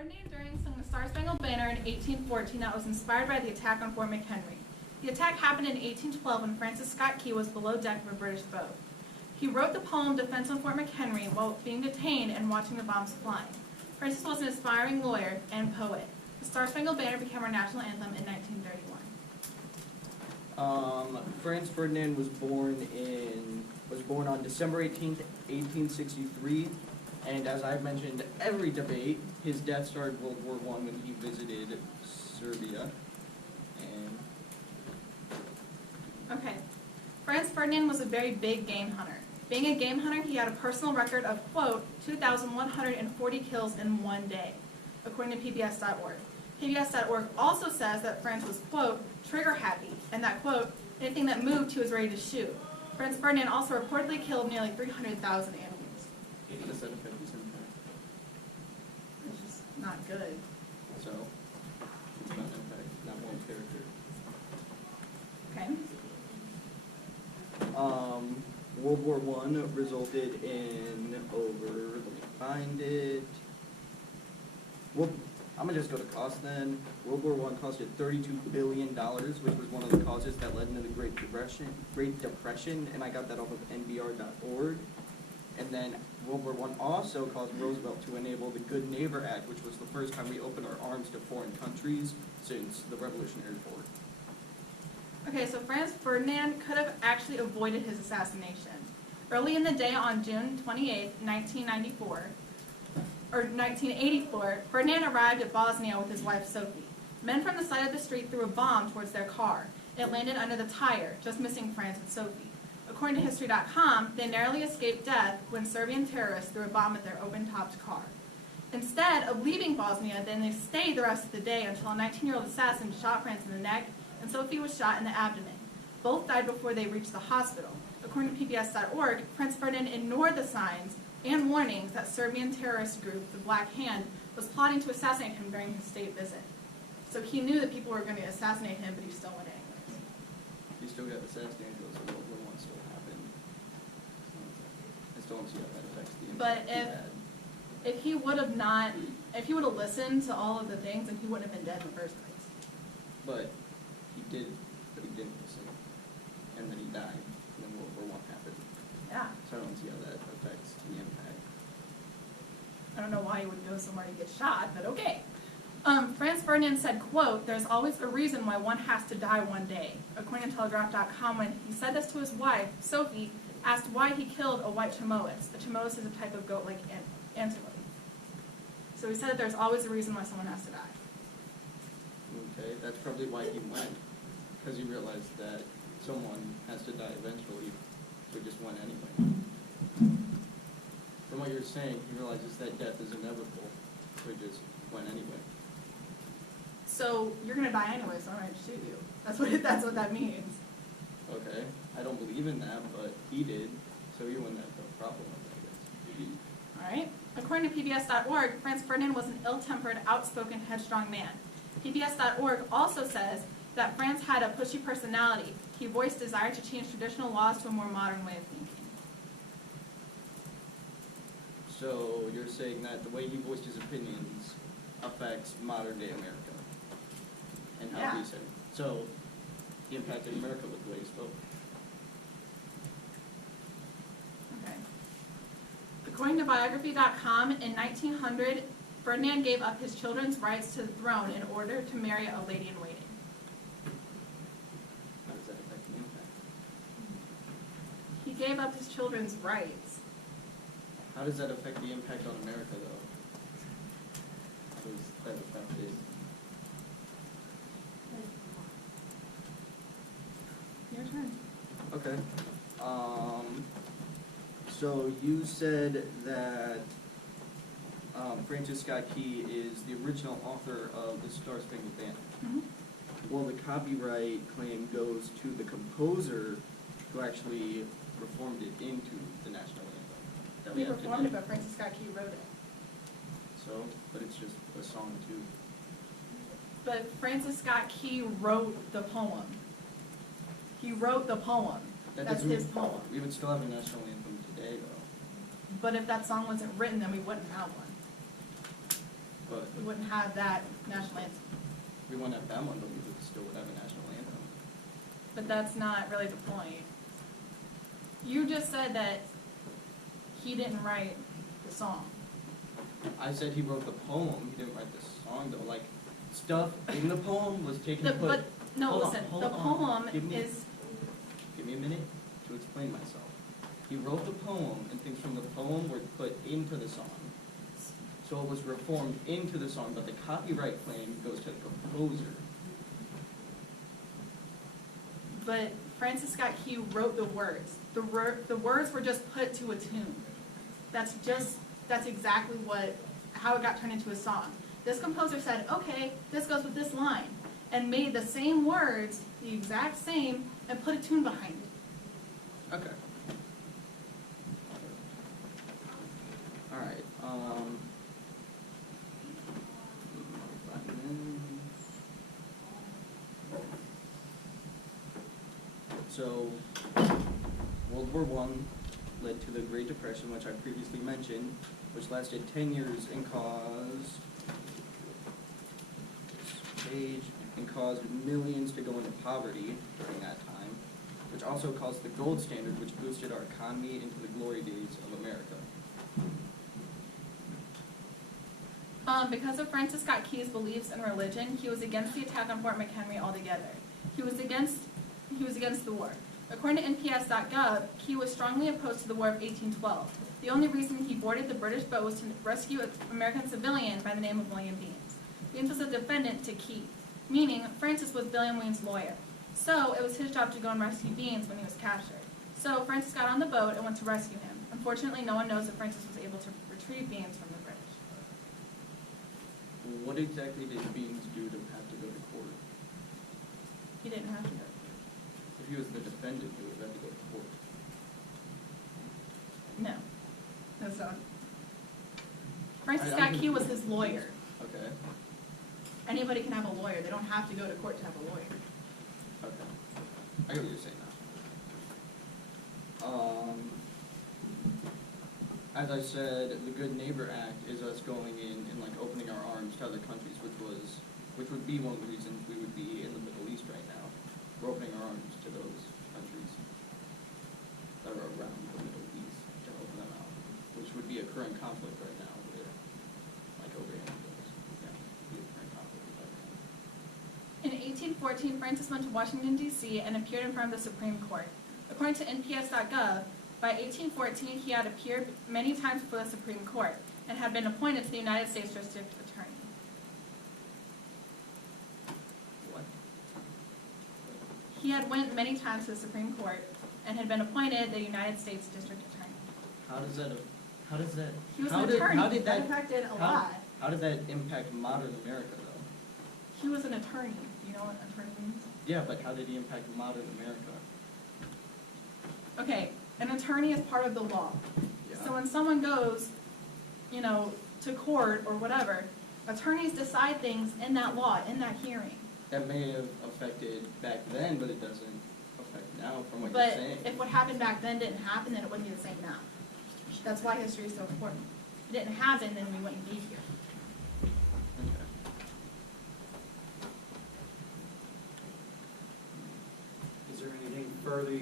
Ferdinand sang the Star-Spangled Banner in 1814 that was inspired by the attack on Fort McHenry. The attack happened in 1812 when Francis Scott Key was below deck of a British boat. He wrote the poem Defense on Fort McHenry while being detained and watching the bombs flying. Francis was an aspiring lawyer and poet. The Star-Spangled Banner became our national anthem in 1931. Franz Ferdinand was born on December 18th, 1863, and as I've mentioned every debate, his death started World War I when he visited Serbia. Okay. Franz Ferdinand was a very big game hunter. Being a game hunter, he had a personal record of, quote, 2,140 kills in one day, according to PBS.org. PBS.org also says that Franz was, quote, trigger happy, and that, quote, anything that moved he was ready to shoot. Franz Ferdinand also reportedly killed nearly 300,000 animals. Does that affect his impact? Which is not good. So, it's not an impact, not one character. Okay. World War I resulted in let me find it. Well, I'm going to just go to cost then. World War I costed $32 billion, which was one of the causes that led into the Great Depression, and I got that off of NBR.org. And then World War I also caused Roosevelt to enable the Good Neighbor Act, which was the first time we opened our arms to foreign countries since the Revolutionary War. Okay, so Franz Ferdinand could have actually avoided his assassination. Early in the day on June 28, 1984, Ferdinand arrived at Bosnia with his wife Sophie. Men from the side of the street threw a bomb towards their car. It landed under the tire, just missing Franz and Sophie. According to History.com, they narrowly escaped death when Serbian terrorists threw a bomb at their open-topped car. Instead of leaving Bosnia, then they stayed the rest of the day until a 19-year-old assassin shot Franz in the neck and Sophie was shot in the abdomen. Both died before they reached the hospital. According to PBS.org, Franz Ferdinand ignored the signs and warnings that Serbian terrorist group, the Black Hand, was plotting to assassinate him during his state visit. So he knew that people were going to assassinate him, but he still went anyways. He still got assassinated, so World War I still happened. I still don't see how that affects the impact. But if he would have listened to all of the things, then he wouldn't have been dead in the first place. But he didn't listen. And then he died, and then World War I happened. Yeah. So I don't see how that affects the impact. I don't know why he would go somewhere to get shot, but okay. Franz Ferdinand said, quote, there's always a reason why one has to die one day. According to Telegraph.com, when he said this to his wife, Sophie asked why he killed a white chamois. A chamois is a type of goat like antelope. So he said that there's always a reason why someone has to die. Okay, that's probably why he went. Because he realized that someone has to die eventually, so he just went anyway. From what you're saying, he realizes that death is inevitable, so he just went anyway. So you're going to die anyway, so I'm going to shoot you. That's what that means. Okay, I don't believe in that, but he did, so you wouldn't have no problem with that, I guess. All right. According to PBS.org, Franz Ferdinand was an ill-tempered, outspoken, headstrong man. PBS.org also says that Franz had a pushy personality. He voiced desire to change traditional laws to a more modern way of thinking. So you're saying that the way he voiced his opinions affects modern-day America, and how he said it. So he impacted America with the way he spoke. Okay. According to biography.com, in 1900, Ferdinand gave up his children's rights to the throne in order to marry a lady-in-waiting. How does that affect the impact? He gave up his children's rights. How does that affect the impact on America, though? How does that affect it? Your turn. Okay. So you said that Francis Scott Key is the original author of the Star-Spangled Banner. Mm-hmm. Well, the copyright claim goes to the composer who actually performed it into the national anthem. He performed it, but Francis Scott Key wrote it. So, but it's just a song too. But Francis Scott Key wrote the poem. He wrote the poem. That's his poem. We would still have a national anthem today, though. But if that song wasn't written, then we wouldn't have one. But We wouldn't have that national anthem. we wouldn't have that one, but we would still would have a national anthem. But that's not really the point. You just said that he didn't write the song. I said he wrote the poem, he didn't write the song though. Like, stuff in the poem was taken and put... But, no, Hold on, listen, hold the on. poem Give me- is, Give me a minute to explain myself. He wrote the poem, and things from the poem were put into the song. So it was reformed into the song, but the copyright claim goes to the composer. but Francis Scott Key wrote the words. The words were just put to a tune. That's exactly how it got turned into a song. This composer said, okay, this goes with this line, and made the same words, the exact same, and put a tune behind it. Okay. Alright, so, World War I led to the Great Depression, which I previously mentioned, which lasted 10 years and caused millions to go into poverty during that time, which also caused the gold standard, which boosted our economy into the glory days of America. Because of Francis Scott Key's beliefs in religion, he was against the attack on Fort McHenry altogether. He was against the war. According to NPS.gov, Key was strongly opposed to the War of 1812. The only reason he boarded the British boat was to rescue an American civilian by the name of William Beanes. Beanes was a defendant to Key, meaning Francis was William Wayne's lawyer. So it was his job to go and rescue Beanes when he was captured. So Francis got on the boat and went to rescue him. Unfortunately, no one knows if Francis was able to retrieve Beanes from the British. What exactly did Beanes do to have to go to court? He didn't have to go. If he was the defendant, he would have to go to court. No. That's not. Francis I'm Scott Key was his lawyer. Okay. Anybody can have a lawyer. They don't have to go to court to have a lawyer. Okay. I get what you're saying now. As I said, the Good Neighbor Act is us going in and like opening our arms to other countries, which would be one of the reasons we would be in the Middle East right now. We're opening our arms to those countries that are around the Middle East to open them out, which would be a current conflict right now with like Iran. Yeah, be a current conflict with Iran. In 1814, Francis went to Washington, D.C. and appeared in front of the Supreme Court. According to NPS.gov, by 1814, he had appeared many times before the Supreme Court and had been appointed to the United States District Attorney. What? He had went many times to the Supreme Court and had been appointed the United States District Attorney. How does that? He was how an did, attorney. How did that affected a how, lot. How did that impact modern America, though? He was an attorney. You know what an attorney means? Yeah, but how did he impact modern America? Okay, an attorney is part of the law. Yeah. So when someone goes, to court or whatever, attorneys decide things in that law, in that hearing. That may have affected back then, but it doesn't affect now from what But you're saying. if what happened back then didn't happen, then it wouldn't be the same now. That's why history is so important. If it didn't happen, then we wouldn't be here.